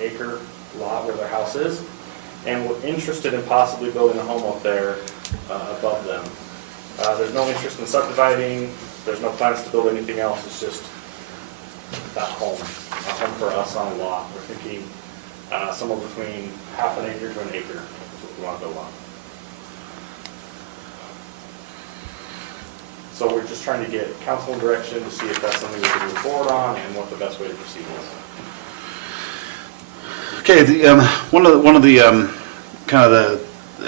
acre lot where their house is, and we're interested in possibly building a home up there above them. There's no interest in subdividing, there's no plans to build anything else, it's just that home, a home for us on a lot. We're thinking somewhere between half an acre to an acre is what we want to build on. So we're just trying to get council direction to see if that's something we can move forward on and what the best way to proceed is. Okay, one of the kind of the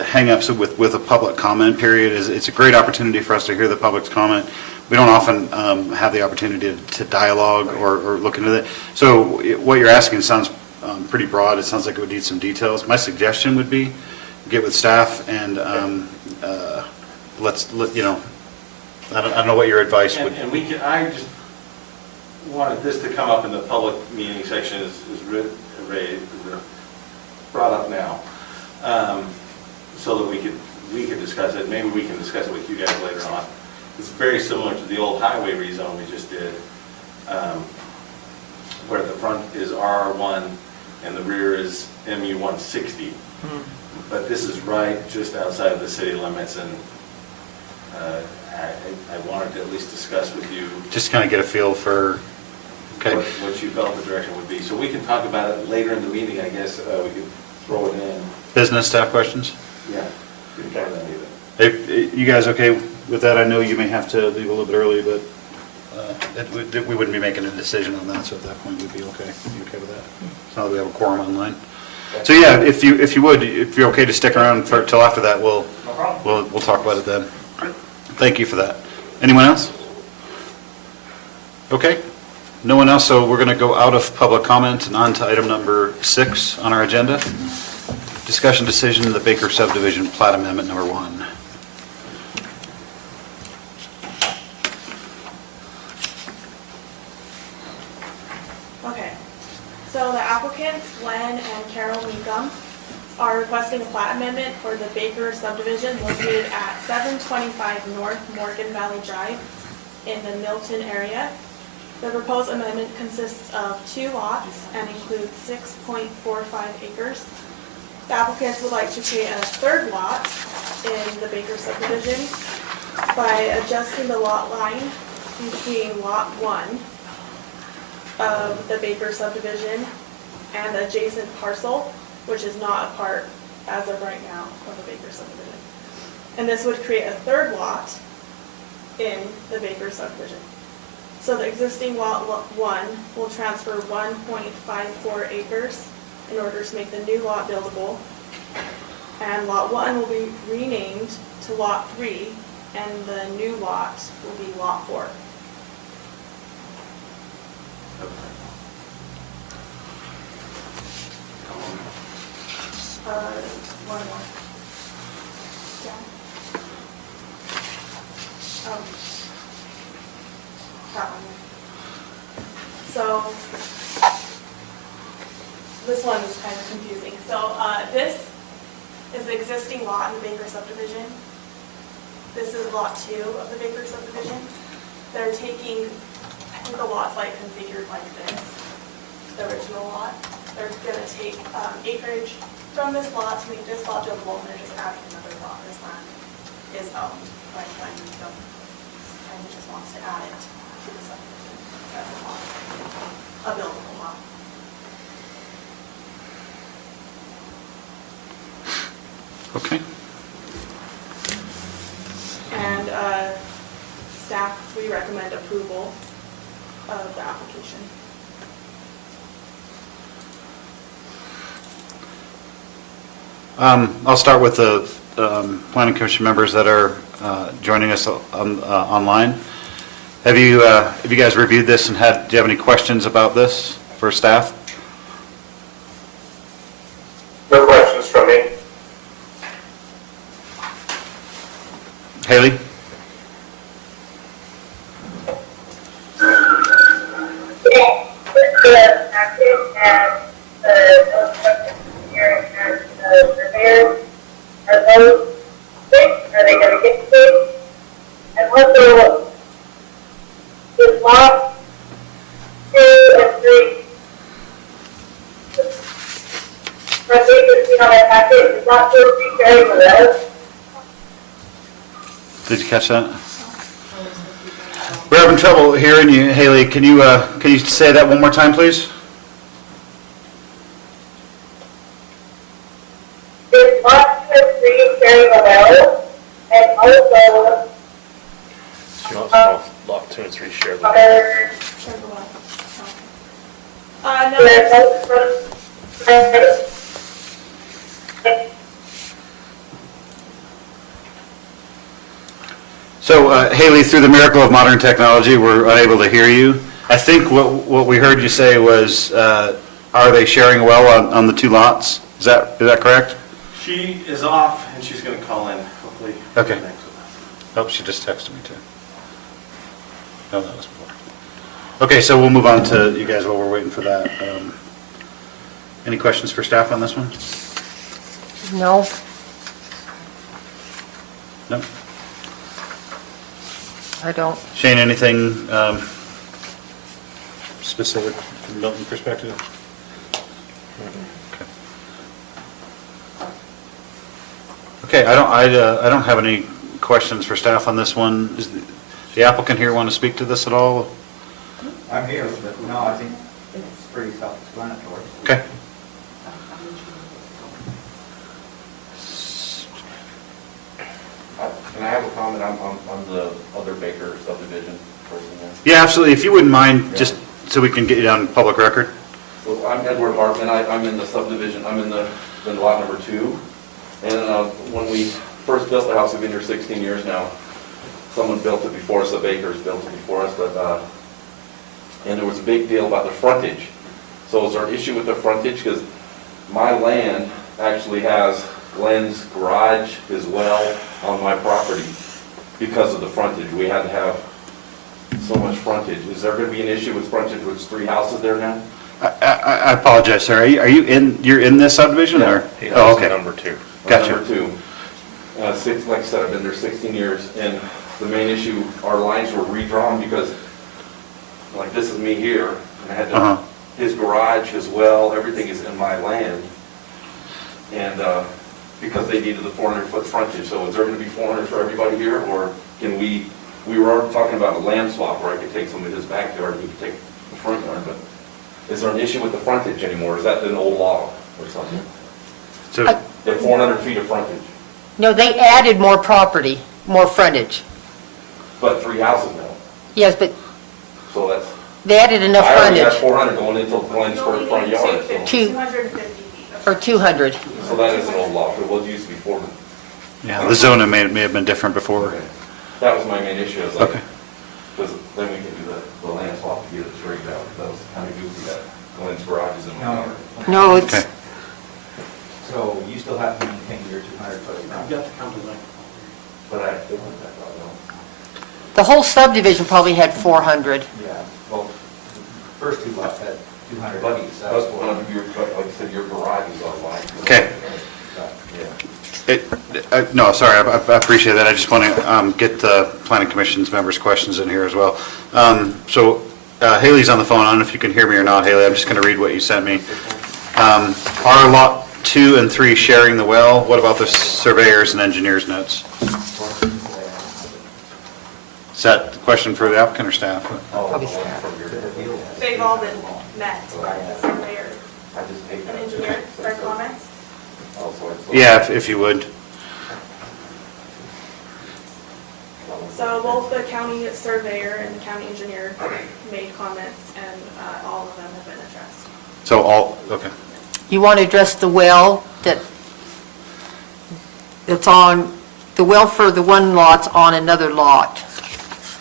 hang-ups with a public comment period is it's a great opportunity for us to hear the public's comment. We don't often have the opportunity to dialogue or look into that. So what you're asking sounds pretty broad. It sounds like it would need some details. My suggestion would be get with staff and I don't know what your advice would be. And we can, I just wanted this to come up in the public meeting section is brought up now, so that we could discuss it. Maybe we can discuss it with you guys later on. It's very similar to the old highway rezone we just did, where the front is R1 and the rear is MU 160. But this is right just outside of the city limits, and I wanted to at least discuss with you Just kind of get a feel for, okay. what you felt the direction would be. So we can talk about it later in the meeting, I guess. We could throw it in. Business staff questions? Yeah. We can cover that either. If you guys okay with that? I know you may have to leave a little bit early, but we wouldn't be making a decision on that, so at that point we'd be okay. You okay with that? It's not that we have a quorum online. So yeah, if you're okay to stick around till after that, we'll talk about it then. Thank you for that. Anyone else? Okay. No one else, so we're going to go out of public comment and on to item number 6 on our agenda. Discussion decision of the Baker subdivision plat amendment number 1. Okay, so the applicants, Glenn and Carol Meekum, are requesting a plat amendment for the Baker subdivision located at 725 North Morgan Valley Drive in the Milton area. The proposed amendment consists of 2 lots and includes 6.45 acres. The applicants would like to create a 3rd lot in the Baker subdivision by adjusting the lot line between lot 1 of the Baker subdivision and the adjacent parcel, which is not a part, as of right now, of the Baker subdivision. And this would create a 3rd lot in the Baker subdivision. So the existing lot 1 will transfer 1.54 acres in order to make the new lot buildable. And lot 1 will be renamed to lot 3, and the new lot will be lot 4. One more. Yeah. That one. So this one is kind of confusing. So this is the existing lot in the Baker subdivision. This is lot 2 of the Baker subdivision. They're taking, I think the lot's like configured like this, the original lot. They're going to take acreage from this lot to make this lot buildable, and they're just adding another lot. This land is owned by Glenn Meekum, and he just wants to add it to the subdivision as a lot, a buildable lot. Okay. And staff, we recommend approval of the application. I'll start with the planning commission members that are joining us online. Have you guys reviewed this and do you have any questions about this for staff? No questions from me. Haley? Are they going to get paid? And what is lot 2 and 3 Frontage is seen on my packet, is lot 203 sharing the well. Did you catch that? We're having trouble hearing you, Haley. Can you say that one more time, please? Is lot 203 sharing the well? And also, Lot 2 and 3 share the. other, Share the well. No, there's there's- no So Haley, through the miracle of modern technology, we're unable to hear you. I think what we heard you say was, are they sharing a well on the two lots? Is that correct? She is off, and she's going to call in, hopefully. Okay. Next with us. Oh, she just texted me too. No, that was before. Okay, so we'll move on to you guys while we're waiting for that. Any questions for staff on this one? No, No? I don't. Shane, anything specific from Milton perspective? Okay, I don't have any questions for staff on this one. Is the applicant here want to speak to this at all? I'm here, but no, I think it's pretty self-explanatory. Okay. Can I have a comment on the other Baker subdivision person there? Yeah, absolutely. If you wouldn't mind, just so we can get you down public record. So I'm Edward Hartman, I'm in the subdivision, I'm in the lot number 2. And when we first built the house, we've been here 16 years now. Someone built it before us, the Bakers built it before us, but, and there was a big deal about the frontage. So is there an issue with the frontage? Because my land actually has Glenn's garage as well on my property because of the frontage. We had to have so much frontage. Is there going to be an issue with frontage with 3 houses there now? I apologize, sir. You're in this subdivision or? Oh, okay. Number 2. Gotcha. Number 2. Like I said, I've been there 16 years, and the main issue, our lines were redrawn because, like, this is me here, and I had Uh-huh. to, his garage, his well, everything is in my land. And because they needed the 400-foot frontage, so is there going to be 400 for everybody here, or can we were already talking about a land swap where I could take some of his backyard and he could take the front yard, but is there an issue with the frontage anymore? Is that an old law or something? So, The 400 feet of frontage, No, they added more property, more frontage. but 3 houses now, Yes, but so that's, they added enough I already got frontage, 400 going into Glenn's You only front need yard, so. 250 feet. or 200. So that is an old law, it was used to be 400. yeah, the zoning may have been different before. Okay. That was my main issue, I was like, Okay. because then we can do the land swap to get it straightened out, that was kind of goofy that Glenn's garage is in my No. yard. No, it's, Okay. So you still have to maintain your 200-foot I've front. got the county line. But I didn't want that, no. the whole subdivision probably had 400. Yeah, well, the first 2 lots had 200 But apiece. That was that's one of your, like I said, your garage is on mine. Okay. Yeah. No, sorry, I appreciate that. I just want to get the planning commission's members' questions in here as well. So Haley's on the phone. I don't know if you can hear me or not, Haley. I'm just going to read what you sent me. Are lot 2 and 3 sharing the well? What about the surveyors and engineers' notes? Is that a question for the applicant or staff? Probably staff. They've all been met by the surveyor I just take and that. engineer, their comments. Yeah, if you would. So both the county surveyor and the county engineer made comments, and all of them have been addressed. So all, okay. You want to address the well that's on, the well for the one lot's on another lot.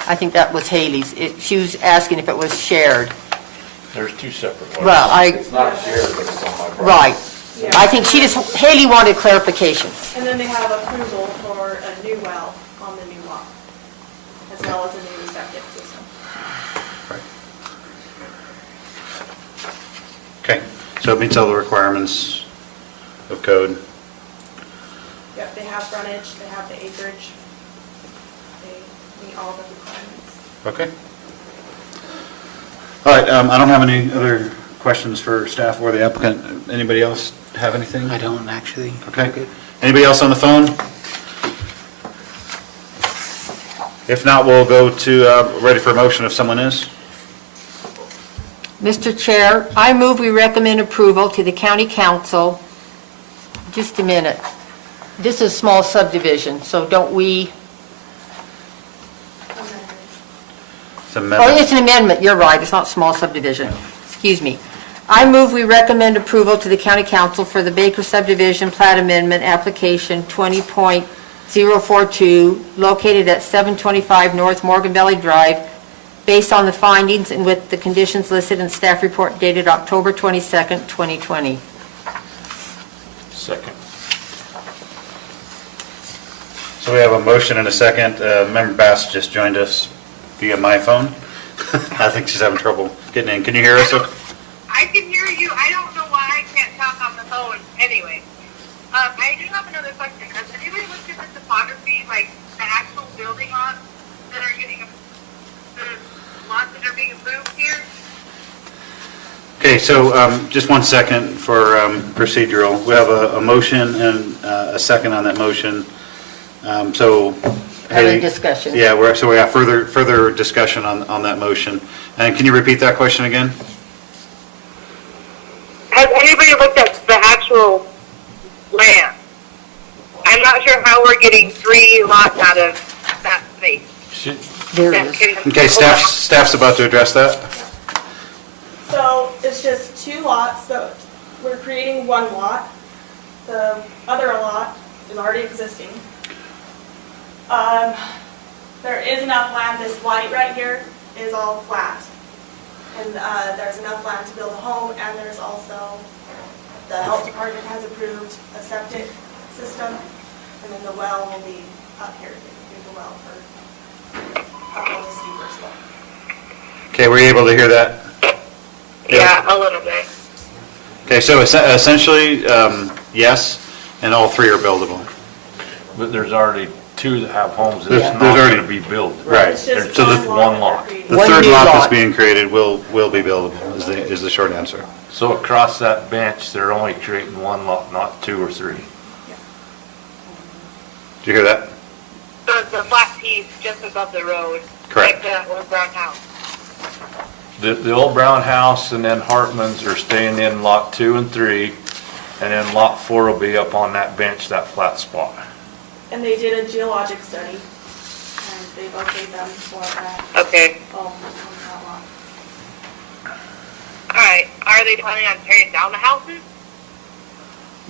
I think that was Haley's. She was asking if it was shared. There's 2 separate ones. Well, It's not shared, but it's on my property. right. Yeah. I think Haley wanted clarification. And then they have approval for a new well on the new lot, as well as a new septic system. Right. Okay, so it meets all the requirements of code. Yep, they have frontage, they have the acreage, they meet all the requirements. Okay. All right, I don't have any other questions for staff or the applicant. Anybody else have anything? I don't actually. Okay. Anybody else on the phone? If not, we'll go to, ready for a motion if someone is. Mr. Chair, I move we recommend approval to the county council. Just a minute. This is a small subdivision, so don't we, It's an oh, amendment. it's an amendment, you're right, it's not small subdivision. Excuse me. I move we recommend approval to the county council for the Baker subdivision plat amendment application 20.042, located at 725 North Morgan Valley Drive, based on the findings and with the conditions listed in staff report dated October 22nd, 2020. Second. So we have a motion and a second. Member Bass just joined us via my phone. I think she's having trouble getting in. Can you hear us? I can hear you. I don't know why I can't talk on the phone. Anyway, I do have another question. Has anybody looked at the topography, like the actual building lots that are getting, the lots that are being approved here? Okay, so just 1 second for procedural. We have a motion and a second on that motion. So, Having hey, discussion. yeah, so we have further discussion on that motion. And can you repeat that question again? Has anybody looked at the actual land? I'm not sure how we're getting 3 lots out of that space. There it That is. can- Okay, staff's about to address that. So it's just 2 lots, so we're creating 1 lot. The other lot is already existing. There is enough land, this white right here is all flat. And there's enough land to build a home, and there's also, the health department has approved a septic system, and then the well will be up here, here's the well for a little steeper slope. Okay, were you able to hear that? Yeah, a little bit. Okay, so essentially, yes, and all 3 are buildable. But there's already 2 that have homes There's- that's not there's already- going to be built. Right. It's just So just one lot. that we're creating. The One third new lot that's lot. being created will be buildable, is the short answer. So across that bench, they're only creating 1 lot, not 2 or 3. Did you hear that? The flat piece just above the road. Correct. Like the old brown house. The old brown house and then Hartman's are staying in lot 2 and 3, and then lot 4 will be up on that bench, that flat spot. And they did a geologic study, and they've okayed them for that Okay. home on that lot. All right. Are they planning on tearing down the houses?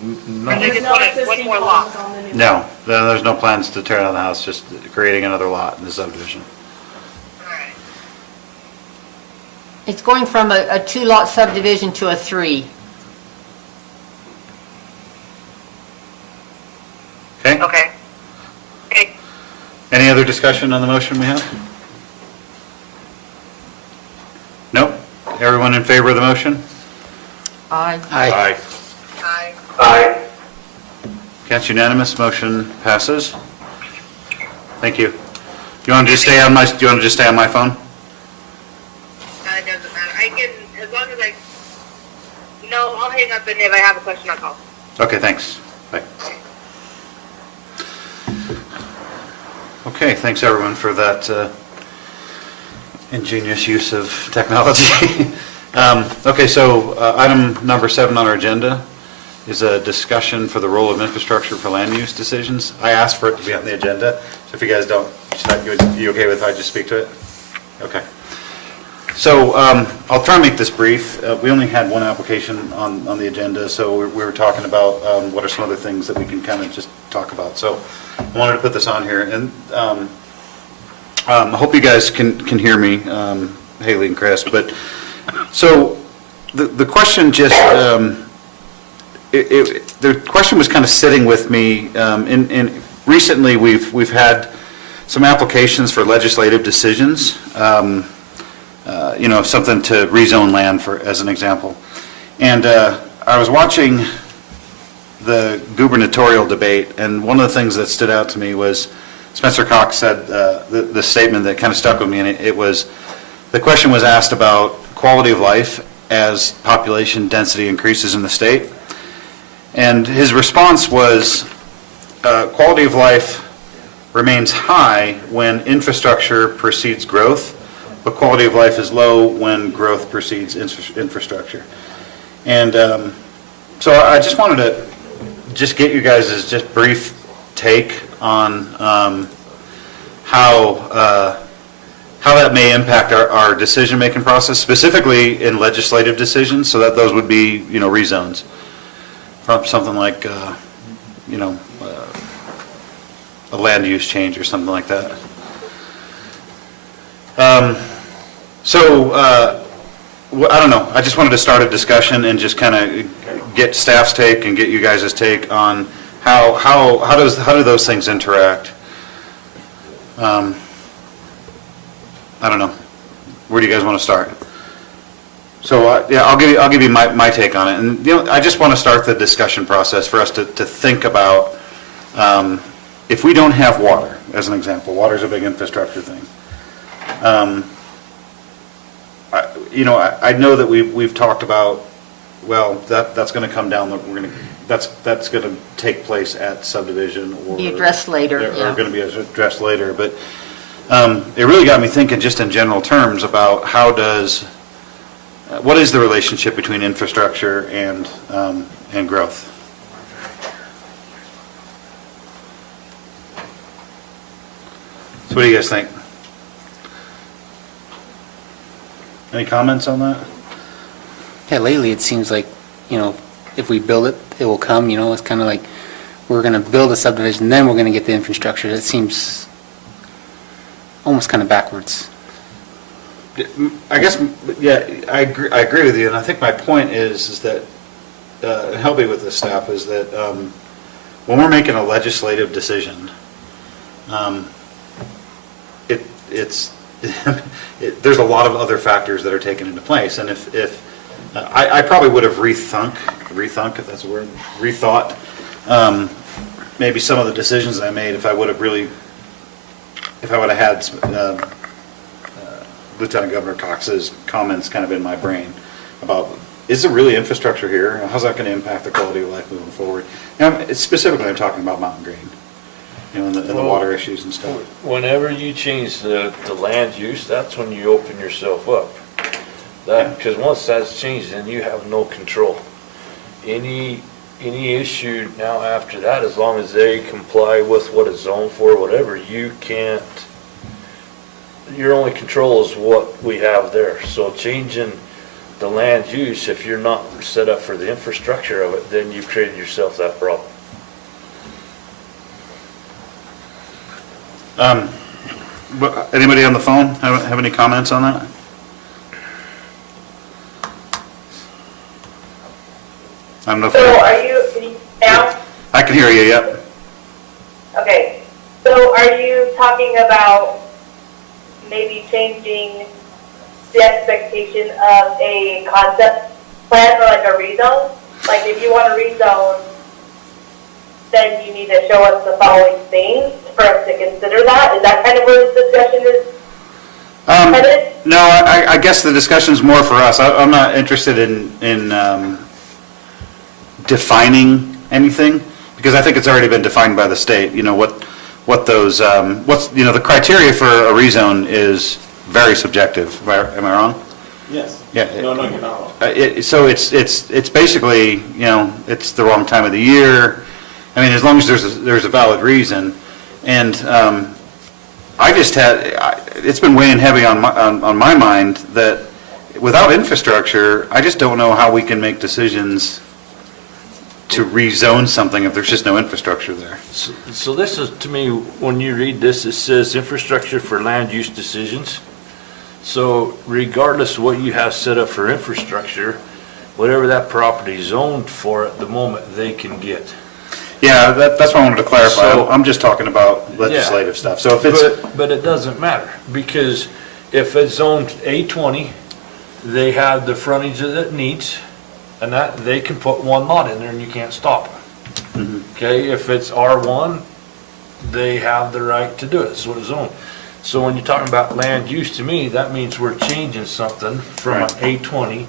No, They There's just no wanted existing one more lot. homes on the new. No, there's no plans to tear down the house, just creating another lot in the subdivision. All right. It's going from a 2-lot subdivision to a 3. Okay? Okay. Okay. Any other discussion on the motion we have? Nope. Everyone in favor of the motion? Aye. Aye. Aye. Aye. Aye. That's unanimous, motion passes. Thank you. Do you want to just stay on my phone? It doesn't matter. I can, as long as no, I'll hang up, and if I have a question, I'll call. Okay, thanks. Bye. Okay, thanks everyone for that ingenious use of technology. Okay, so item number 7 on our agenda is a discussion for the role of infrastructure for land use decisions. I asked for it to be on the agenda, so if you guys don't, you okay with if I just speak to it? Okay. So I'll try and make this brief. We only had 1 application on the agenda, so we were talking about what are some other things that we can kind of just talk about. So I wanted to put this on here, and I hope you guys can hear me, Haley and Chris. But so the question just the question was kind of sitting with me. In recently, we've had some applications for legislative decisions. Something to rezone land for, as an example. And I was watching the gubernatorial debate, and one of the things that stood out to me was Spencer Cox said the statement that kind of stuck with me, and it was, the question was asked about quality of life as population density increases in the state. And his response was, quality of life remains high when infrastructure precedes growth, but quality of life is low when growth precedes infrastructure. And so I just wanted to just get you guys' just brief take on how that may impact our decision-making process, specifically in legislative decisions, so that those would be, rezones from something like, a land use change or something like that. I don't know, I just wanted to start a discussion and just kind of get staff's take and get you guys' take on how do those things interact? I don't know. Where do you guys want to start? So, yeah, I'll give you my take on it. And, I just want to start the discussion process for us to think about, if we don't have water, as an example, water's a big infrastructure thing. I know that we've talked about, well, that's going to come down, that's going to take place at subdivision or. Be addressed later, yeah. Or going to be addressed later, but it really got me thinking just in general terms about what is the relationship between infrastructure and growth? So what do you guys think? Any comments on that? Yeah, lately it seems like, if we build it, it will come, it's kind of like we're going to build a subdivision, then we're going to get the infrastructure. That seems almost kind of backwards. I guess, yeah, I agree with you, and I think my point is that, help me with this, staff, is that when we're making a legislative decision, there's a lot of other factors that are taken into place, and if I probably would have rethunk, if that's a word, rethought maybe some of the decisions I made if I would have had Lieutenant Governor Cox's comments kind of in my brain about, is there really infrastructure here? How's that going to impact the quality of life moving forward? Now, specifically, I'm talking about Mountain Green, and the water issues and stuff. Whenever you change the land use, that's when you open yourself up. Because once that's changed, then you have no control. Any issue now after that, as long as they comply with what it's zoned for, whatever, you can't, your only control is what we have there. So changing the land use, if you're not set up for the infrastructure of it, then you've created yourself that problem. But anybody on the phone have any comments on that? I don't know if. So are you now? I can hear you, yep. Okay. So are you talking about maybe changing the expectation of a concept plan or like a rezone? Like if you want to rezone, then you need to show us the following things for us to consider that? Is that kind of where the discussion is headed? No, I guess the discussion's more for us. I'm not interested in defining anything, because I think it's already been defined by the state. What those, the criteria for a rezone is very subjective. Am I wrong? Yes. Yeah. No, you're not wrong. So it's basically, it's the wrong time of the year. I mean, as long as there's a valid reason. And it's been weighing heavy on my mind that without infrastructure, I just don't know how we can make decisions to rezone something if there's just no infrastructure there. So this is, to me, when you read this, it says infrastructure for land use decisions. So regardless of what you have set up for infrastructure, whatever that property is zoned for at the moment, they can get. Yeah, that's what I wanted to clarify. So- I'm just talking about legislative stuff. So if it's, But it doesn't matter, because if it's zoned A20, they have the frontage that it needs, and that, they can put one lot in there and you can't stop them. Okay, if it's R1, they have the right to do it, it's what it's zoned. So when you're talking about land use, to me, that means we're changing something from an A20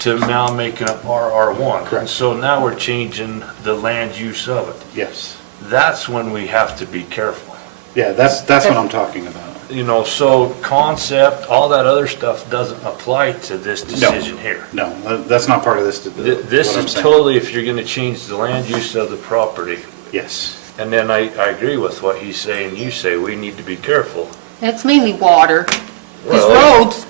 to now making it RR1. Correct. And so now we're changing the land use of it. Yes. That's when we have to be careful. Yeah, that's what I'm talking about. You know, so concept, all that other stuff doesn't apply to this decision here. No, that's not part of this. This what I'm is saying. totally if you're gonna change the land use of the property. Yes. And then I agree with what he's saying, you say, we need to be careful. It's mainly water. It's Well, roads,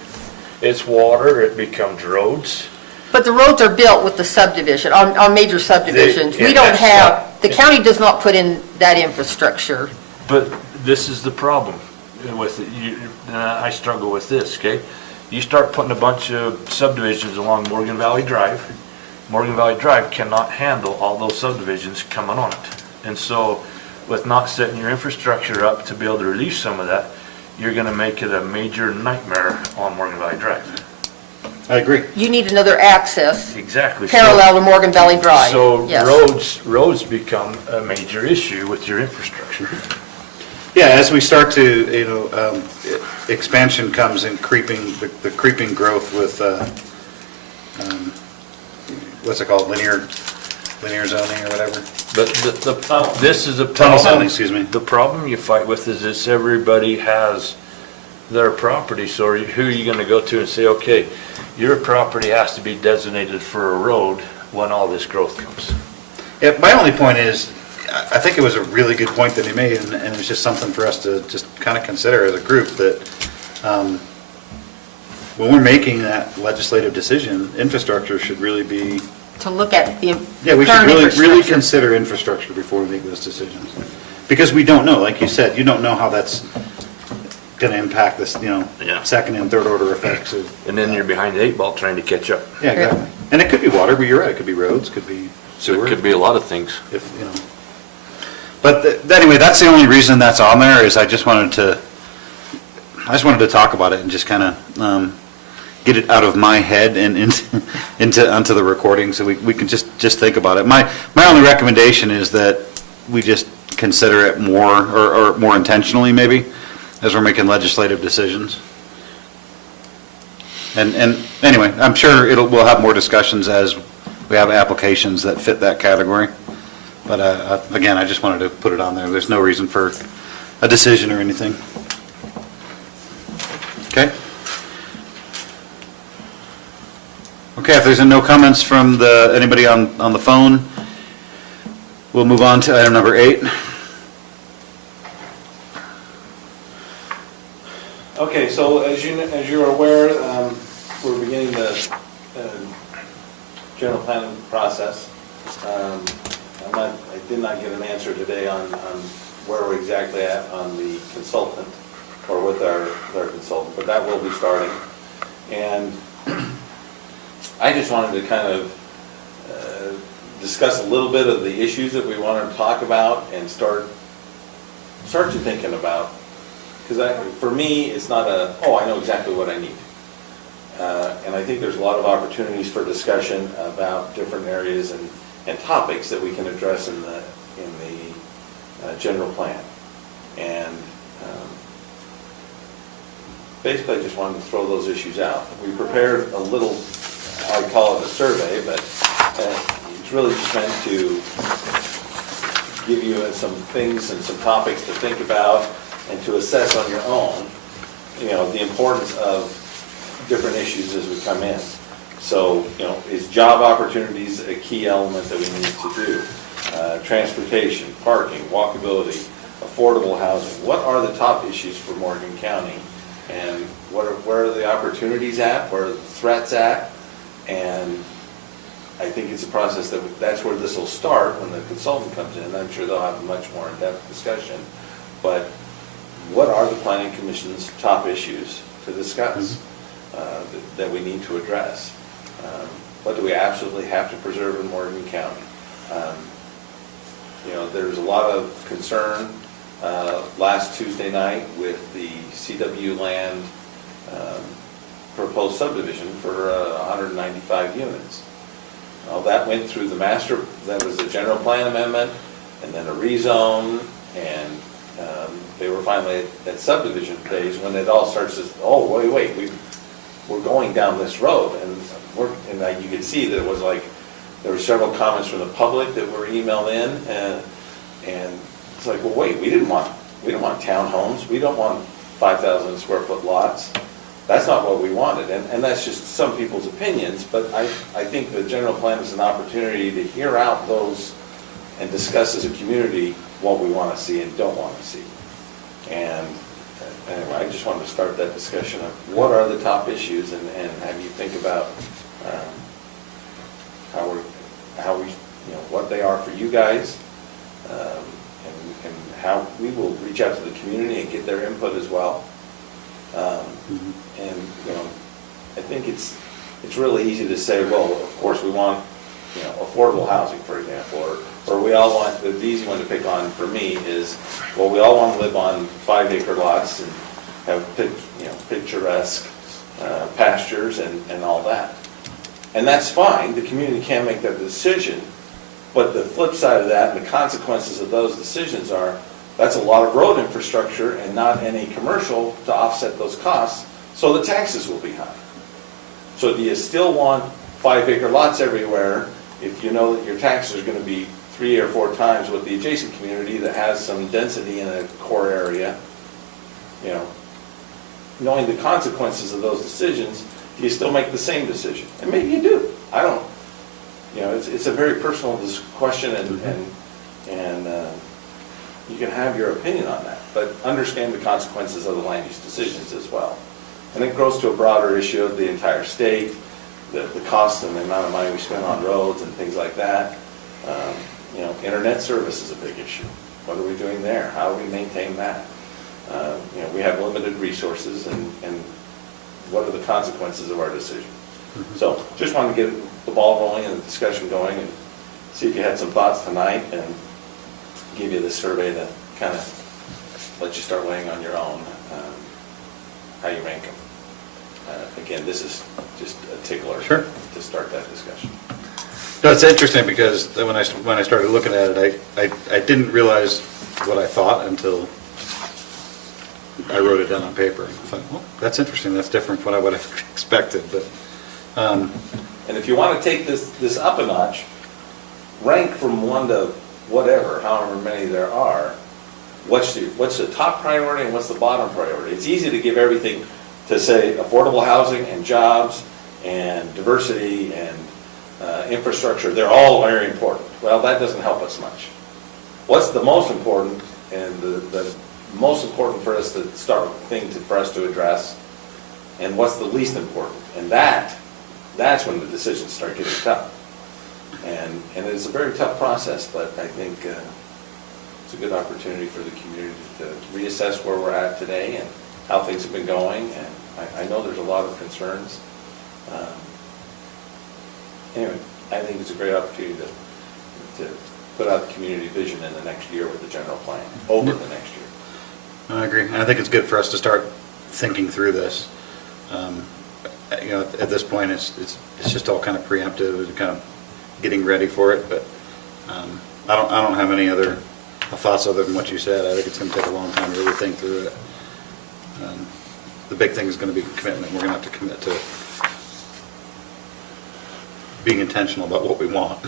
It's water, it becomes roads. but the roads are built with the subdivision, on major subdivisions. They- We and don't that's have, not- the county does not put in that infrastructure. But this is the problem with it. I struggle with this, okay? You start putting a bunch of subdivisions along Morgan Valley Drive. Morgan Valley Drive cannot handle all those subdivisions coming on it. And so with not setting your infrastructure up to be able to release some of that, you're gonna make it a major nightmare on Morgan Valley Drive. I agree. You need another access Exactly. So- parallel to Morgan Valley Drive. So Yes. roads become a major issue with your infrastructure. Yeah, as we start to, expansion comes in creeping, the creeping growth with, what's it called, linear zoning or whatever? But this is a Tunnel problem. zoning, excuse me. The problem you fight with is this, everybody has their property, so who are you gonna go to and say, okay, your property has to be designated for a road when all this growth comes? Yeah, my only point is, I think it was a really good point that he made, and it was just something for us to just kind of consider as a group, that when we're making that legislative decision, infrastructure should really be, To look at the yeah, we should current really infrastructure. consider infrastructure before we make those decisions. Because we don't know, like you said, you don't know how that's going to impact this, Yeah. second and third order effects of. And then you're behind the 8 ball trying to catch up. Yeah, exactly. And it could be water, but you're right, it could be roads, could be sewer. It could be a lot of things. If, But anyway, that's the only reason that's on there, is I just wanted to talk about it and just kind of get it out of my head and onto the recording, so we can just think about it. My only recommendation is that we just consider it more, or more intentionally maybe, as we're making legislative decisions. And anyway, I'm sure we'll have more discussions as we have applications that fit that category. But again, I just wanted to put it on there. There's no reason for a decision or anything. Okay? Okay, if there's no comments from anybody on the phone, we'll move on to item number 8. Okay, so as you're aware, we're beginning the general planning process. I did not get an answer today on where we're exactly at on the consultant, or with our consultant, but that will be starting. And I just wanted to kind of discuss a little bit of the issues that we wanted to talk about and start you thinking about. Because for me, it's not I know exactly what I need. And I think there's a lot of opportunities for discussion about different areas and topics that we can address in the general plan. And basically, I just wanted to throw those issues out. We prepared a little, I call it a survey, but it's really just meant to give you some things and some topics to think about and to assess on your own, the importance of different issues as we come in. So, is job opportunities a key element that we need to do? Transportation, parking, walkability, affordable housing. What are the top issues for Morgan County? And where are the opportunities at? Where are the threats at? And I think it's a process that's where this will start when the consultant comes in. I'm sure they'll have a much more in-depth discussion. But what are the Planning Commission's top issues to discuss that we need to address? What do we absolutely have to preserve in Morgan County? There's a lot of concern last Tuesday night with the CW land proposed subdivision for 195 units. That went through the that was a general plan amendment, and then a rezone, and they were finally at subdivision phase when it all starts to, wait, we're going down this road, and you could see that it was like, there were several comments from the public that were emailed in, and it's like, well, wait, we didn't want townhomes, we don't want 5,000 square foot lots. That's not what we wanted, and that's just some people's opinions, but I think the general plan is an opportunity to hear out those and discuss as a community what we want to see and don't want to see. And anyway, I just wanted to start that discussion of what are the top issues, and have you think about how we, what they are for you guys, and how we will reach out to the community and get their input as well. And I think it's really easy to say, well, of course we want affordable housing, for example, or we all want, the easy one to pick on for me is, well, we all want to live on 5-acre lots and have picturesque pastures and all that. And that's fine, the community can make that decision, but the flip side of that, and the consequences of those decisions are, that's a lot of road infrastructure and not any commercial to offset those costs, so the taxes will be high. So do you still want 5-acre lots everywhere if you know that your taxes are going to be 3 or 4 times what the adjacent community that has some density in a core area? Knowing the consequences of those decisions, do you still make the same decision? And maybe you do. I don't. It's a very personal question, and you can have your opinion on that, but understand the consequences of the land use decisions as well. And it grows to a broader issue of the entire state, the cost and the amount of money we spend on roads and things like that. Internet service is a big issue. What are we doing there? How do we maintain that? We have limited resources, and what are the consequences of our decision? So just wanted to get the ball rolling and the discussion going, and see if you had some thoughts tonight, and give you this survey to kind of let you start weighing on your own how you rank them. Again, this is just a tickler to start that discussion. No, it's interesting because when I started looking at it, I didn't realize what I thought until I wrote it down on paper. And I thought, well, that's interesting. That's different from what I would have expected. But and if you want to take this up a notch, rank from 1 to whatever, however many there are. What's the top priority and what's the bottom priority? It's easy to give everything to say affordable housing and jobs and diversity and infrastructure. They're all very important. Well, that doesn't help us much. What's the most important, and the most important for us to start for us to address, and what's the least important? And that's when the decisions start getting tough. And it's a very tough process, but I think it's a good opportunity for the community to reassess where we're at today and how things have been going. And I know there's a lot of concerns. Anyway, I think it's a great opportunity to put out the community vision in the next year with the general plan, over the next year. I agree. And I think it's good for us to start thinking through this. At this point, it's just all kind of preemptive and kind of getting ready for it. But I don't have any other thoughts other than what you said. I think it's going to take a long time to really think through it. The big thing is going to be commitment. We're going to have to commit to being intentional about what we want,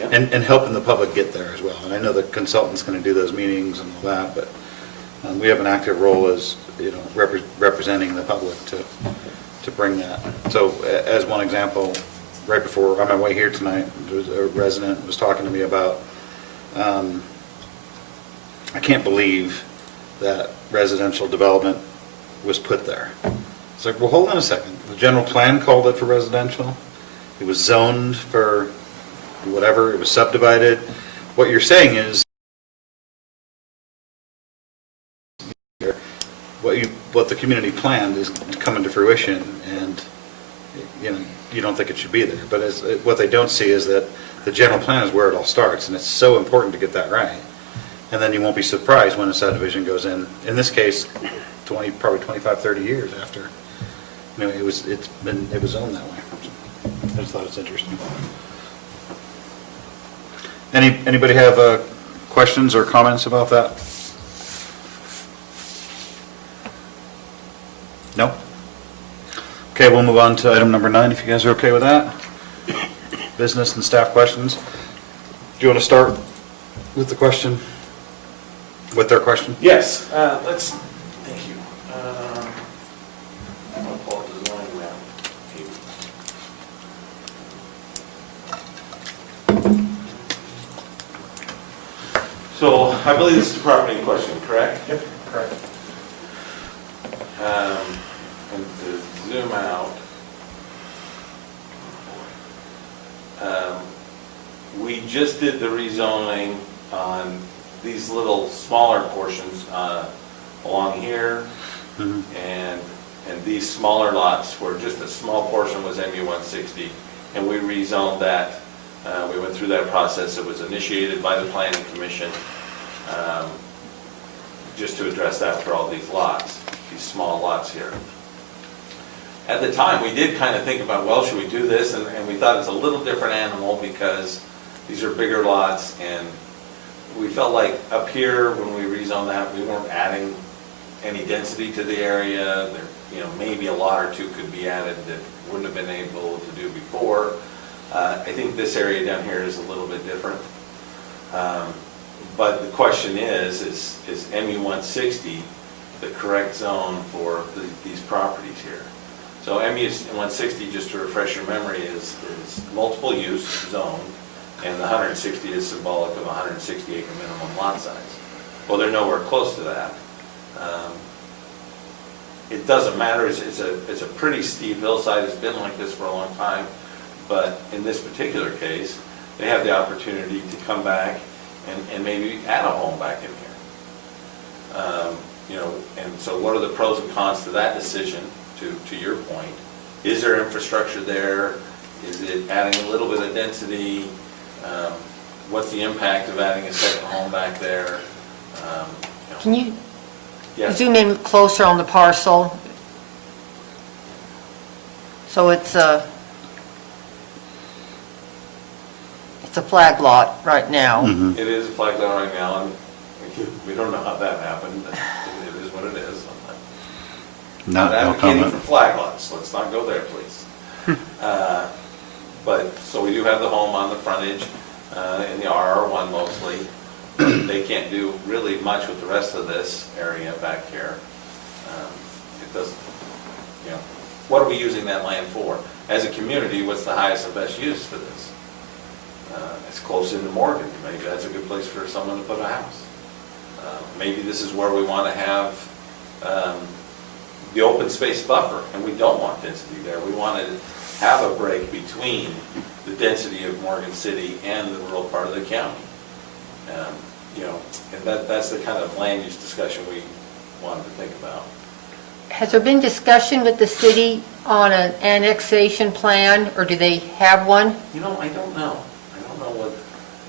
and helping the public get there as well. And I know the consultant's going to do those meetings and all that, but we have an active role as representing the public to bring that. So as one example, right before on my way here tonight, a resident was talking to me about, I can't believe that residential development was put there. It's like, well, hold on a second. The general plan called it for residential. It was zoned for whatever. It was subdivided. What you're saying is what the community planned is coming to fruition, and you don't think it should be there. But what they don't see is that the general plan is where it all starts, and it's so important to get that right. And then you won't be surprised when a subdivision goes in. In this case, probably 25, 30 years after. It was zoned that way. I just thought it's interesting. Anybody have questions or comments about that? No? Okay, we'll move on to item number 9, if you guys are okay with that. Business and staff questions. Do you want to start with the question? With their question? Yes, let's, thank you. I'm gonna pull up the zoning map. So I believe this is the property in question, correct? Yep, correct. And to zoom out, we just did the rezoning on these little smaller portions along here, and these smaller lots where just a small portion was MU 160, and we rezoned that. We went through that process. It was initiated by the planning commission, just to address that for all these lots, these small lots here. At the time, we did kind of think about, well, should we do this? And we thought it's a little different animal because these are bigger lots, and we felt like up here, when we rezoned that, we weren't adding any density to the area. There, you know, maybe a lot or two could be added that wouldn't have been able to do before. I think this area down here is a little bit different. But the question is MU 160 the correct zone for these properties here? So MU 160, just to refresh your memory, is multiple use zone, and the 160 is symbolic of 160 acre minimum lot size. Well, they're nowhere close to that. It doesn't matter, it's a pretty steep hillside, it's been like this for a long time, but in this particular case, they have the opportunity to come back and maybe add a home back in here. You know, and so what are the pros and cons to that decision, to your point? Is there infrastructure there? Is it adding a little bit of density? What's the impact of adding a second home back there? Can you Yes. zoom in closer on the parcel? So it's a flag lot right now. It is a flag lot right now, and we don't know how that happened, but it is what it is. I'm not No advocating comment. for flag lots, let's not go there, please. But, so we do have the home on the frontage, in the RR1 mostly. They can't do really much with the rest of this area back here. It doesn't, you know, what are we using that land for? As a community, what's the highest and best use for this? It's close into Morgan, maybe that's a good place for someone to put a house. Maybe this is where we want to have the open space buffer, and we don't want density there. We want to have a break between the density of Morgan City and the rural part of the county. You know, and that's the kind of land use discussion we wanted to think about. Has there been discussion with the city on an annexation plan, or do they have one? You know, I don't know. I don't know what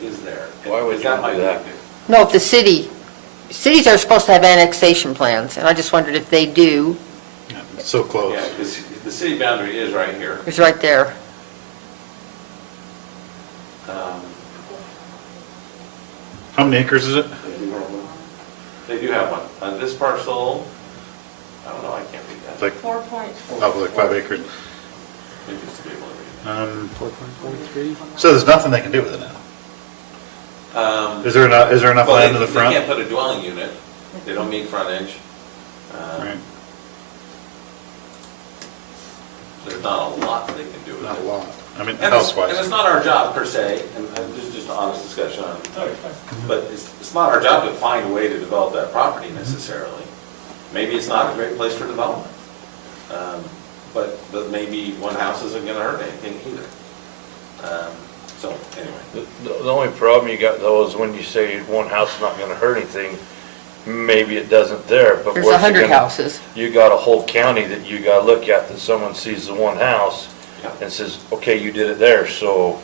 is there. Why would you do might be that? good. No, if the cities are supposed to have annexation plans, and I just wondered if they do. Yeah, it's so close. Yeah, because the city boundary is right here. It's right there. How many acres is it? They do have one. This parcel, I don't know, I can't read that. Like, 4.4. oh, like 5 acres. Maybe it's to be able to read. 4.43? So there's nothing they can do with it now? Is there enough Well, land in the front? They can't put a dwelling unit. They don't meet frontage. Right. There's not a lot they can do with it. Not a lot. I mean, And it's house-wise. not our job per se, and this is just an honest discussion on it. But it's not our job to find a way to develop that property necessarily. Maybe it's not a great place for development. But maybe one house isn't gonna hurt anything either. So, anyway. The only problem you got though is when you say one house is not gonna hurt anything, maybe it doesn't there, but There's what's it 100 gonna- houses. You got a whole county that you gotta look at, that someone sees the one house Yeah. and says, okay, you did it there, so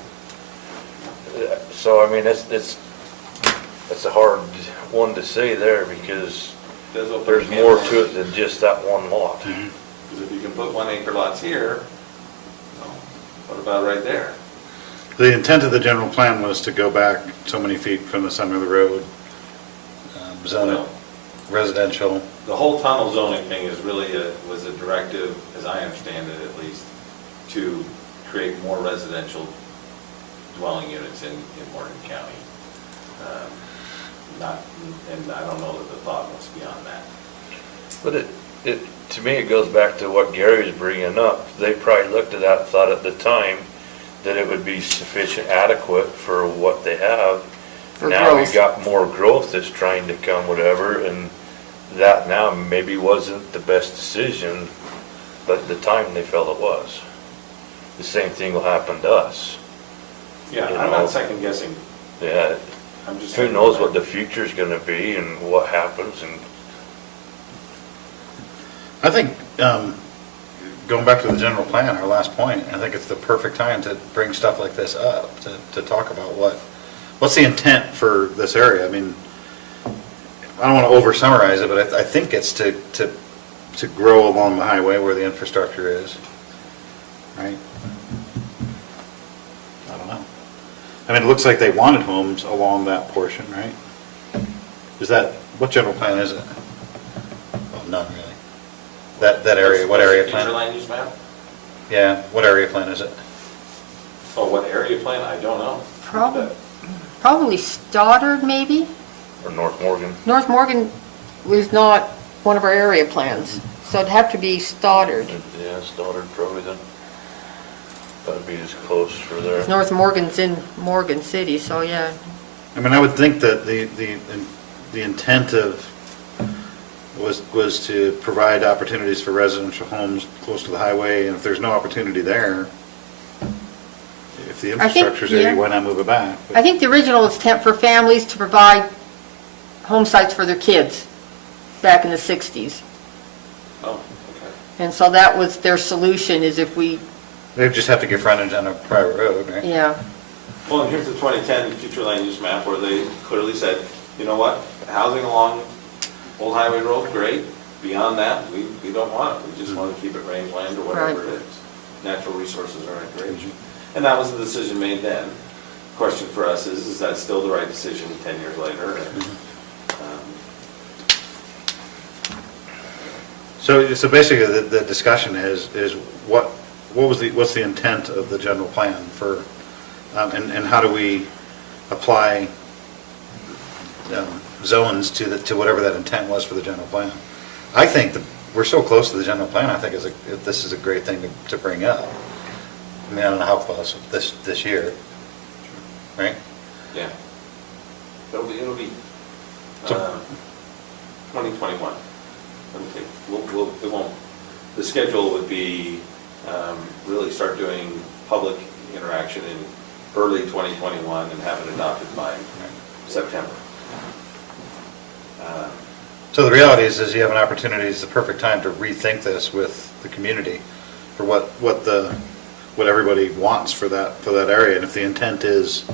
I mean, it's a hard one to say there because Does open there's a can more of to it worms. than just that one lot. Because if you can put 1 acre lots here, well, what about right there? The intent of the general plan was to go back so many feet from the center of the road, zone it. residential. The whole tunnel zoning thing is really was a directive, as I understand it at least, to create more residential dwelling units in Morgan County. And I don't know that the thought was beyond that. But to me, it goes back to what Gary was bringing up. They probably looked at that and thought at the time that it would be sufficient, adequate for what they have. For Now we growth. got more growth that's trying to come, whatever, and that now maybe wasn't the best decision, but at the time they felt it was. The same thing will happen to us. Yeah, You I'm know. not second guessing. Yeah, I'm just. who knows what the future's gonna be and what happens, and I think, going back to the general plan, our last point, I think it's the perfect time to bring stuff like this up, to talk about what's the intent for this area. I mean, I don't want to over-summarize it, but I think it's to grow along the highway where the infrastructure is, right? I don't know. I mean, it looks like they wanted homes along that portion, right? Is that, what general plan is it? Well, none really. That area, what area Future plan? land use map? Yeah, what area plan is it? Oh, what area plan? I don't know. Probably Stoddard, maybe? or North Morgan. North Morgan was not one of our area plans, so it'd have to be Stoddard. Yeah, Stoddard probably then. That'd be as close for there. North Morgan's in Morgan City, so yeah. I mean, I would think that the intent of, was to provide opportunities for residential homes close to the highway, and if there's no opportunity there, if the I think, infrastructure's there, yeah. why not move it back? I think the original intent for families to provide home sites for their kids back in the 60s. Oh, okay. And so that was their solution, is if we, They just have to get frontage on a private road, right? yeah. Well, and here's the 2010 future land use map where they clearly said, you know what, housing along Old Highway Road, great. Beyond that, we don't want it. We just want to keep it rangeland or whatever Right. it is. Natural resources are great. And that was the decision made then. Question for us is that still the right decision 10 years later? And, So basically, the discussion is what's the intent of the general plan for, and how do we apply zones to whatever that intent was for the general plan? I think that we're so close to the general plan, I think this is a great thing to bring up. I mean, I don't know how close, this year, right? yeah. It'll be So- 2021. Let me think. It won't, the schedule would be really start doing public interaction in early 2021 and have it adopted by September. So the reality is you have an opportunity, it's the perfect time to rethink this with the community for what everybody wants for that area. And if the intent is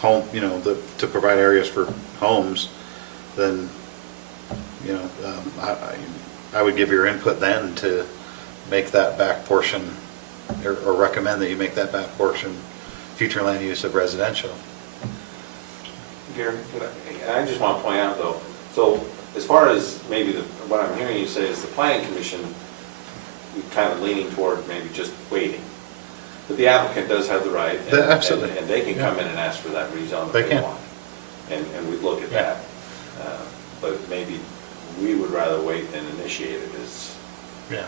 home, to provide areas for homes, then, I would give your input then to make that back portion, or recommend that you make that back portion future land use of residential. Gary, I just want to point out though, so as far as maybe what I'm hearing you say is the planning commission, you're kind of leaning toward maybe just waiting. But the applicant does have the right. Absolutely. And they can come in and ask for that rezone if They they can. want. And we look at Yeah. that. But maybe we would rather wait than initiate it is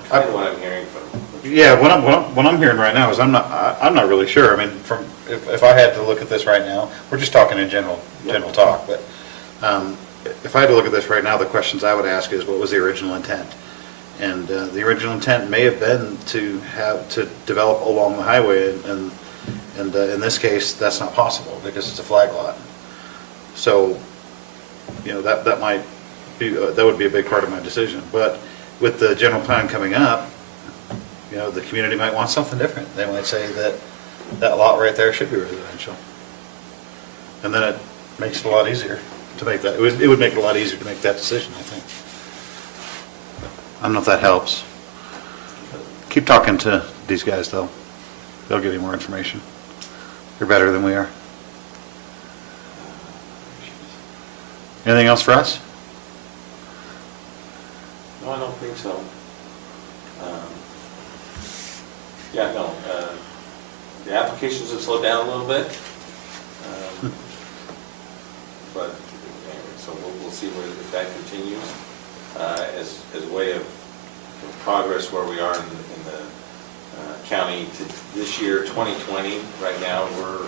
kind of what I'm hearing from. Yeah, what I'm hearing right now is I'm not really sure. I mean, if I had to look at this right now, we're just talking in general talk, but if I had to look at this right now, the questions I would ask is, what was the original intent? And the original intent may have been to develop along the highway, and in this case, that's not possible because it's a flag lot. So, that might be, that would be a big part of my decision. But with the general plan coming up, the community might want something different. They might say that lot right there should be residential. And then it makes it a lot easier to make that, it would make it a lot easier to make that decision, I think. I don't know if that helps. Keep talking to these guys, though. They'll give you more information. They're better than we are. Anything else for us? No, I don't think so. Yeah, no, the applications have slowed down a little bit. But anyway, so we'll see if that continues as a way of progress where we are in the county to this year, 2020. Right now, we're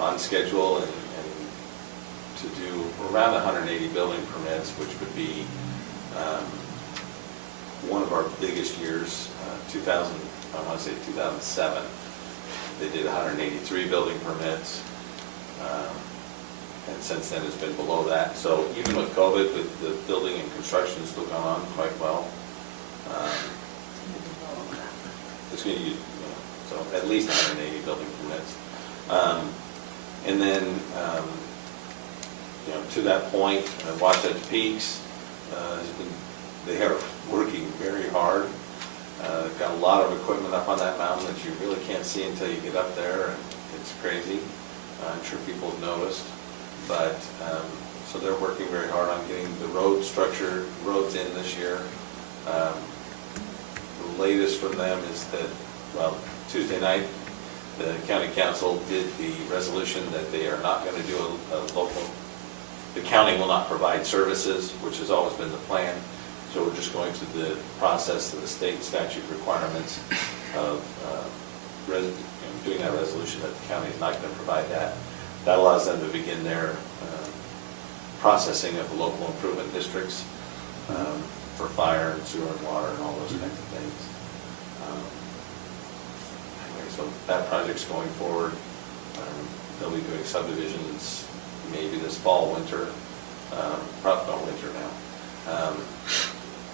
on schedule and to do around 180 building permits, which would be one of our biggest years. 2007, they did 183 building permits, and since then it's been below that. So even with COVID, the building and construction has still gone on quite well. It's going to use, so at least 180 building permits. And then, to that point, Wasatch Peaks, they are working very hard. Got a lot of equipment up on that mountain that you really can't see until you get up there, and it's crazy. I'm sure people have noticed. But, so they're working very hard on getting the roads in this year. The latest from them is that, well, Tuesday night, the county council did the resolution that they are not going to do the county will not provide services, which has always been the plan. So we're just going through the process of the state statute requirements of doing that resolution that the county is not going to provide that. That allows them to begin their processing of the local improvement districts for fire and sewer and water and all those kinds of things. Anyway, so that project's going forward. They'll be doing subdivisions maybe this fall, winter, probably not winter now.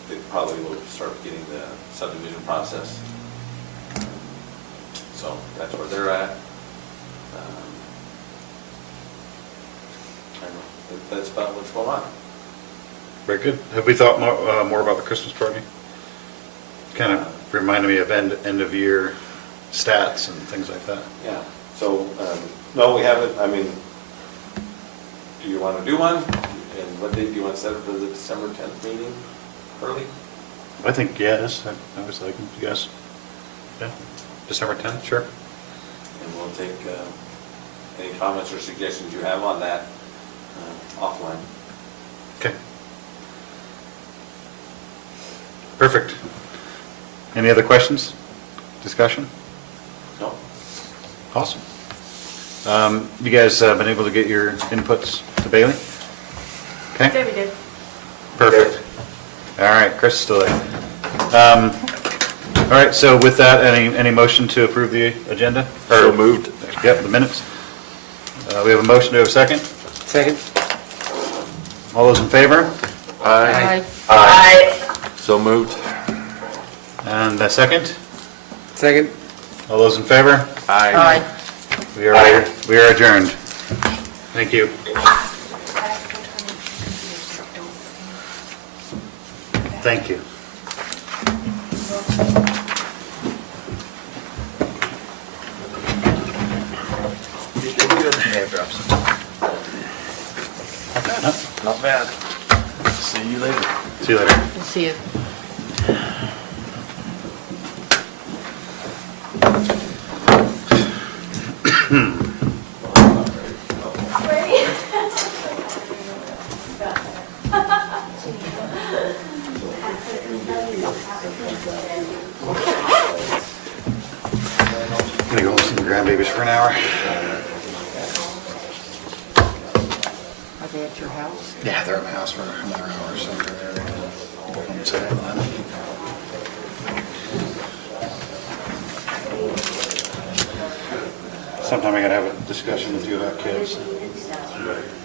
They probably will start getting the subdivision process. So that's where they're at. That's about what's going on. Very good. Have we thought more about the Christmas party? Kind of reminded me of end of year stats and things like that. Yeah. So, no, we haven't. I mean, do you want to do one? And what date do you want to set it for the December 10th meeting? Early? I think yes. I was like, you guys, yeah, December 10th, sure. And we'll take any comments or suggestions you have on that offline. Okay. Perfect. Any other questions? Discussion? No? Awesome. You guys been able to get your inputs to Bailey? Okay. Debbie did. Perfect. All right, Chris is still there. All right, so with that, any motion to approve the agenda? So moved. Yep, the minutes. We have a motion, to have a second? Second? All those in favor? Aye. Aye. So moved. And a second? Second? All those in favor? Aye. We are adjourned. Thank you. Thank you. Not bad. See you later. See you later. See you. I'm gonna go with some grandbabies for an hour. Are they at your house? Yeah, they're at my house for another hour or so. Sometime I gotta have a discussion with you about kids,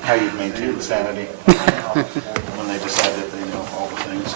how you maintain sanity when they decide that they know all the things.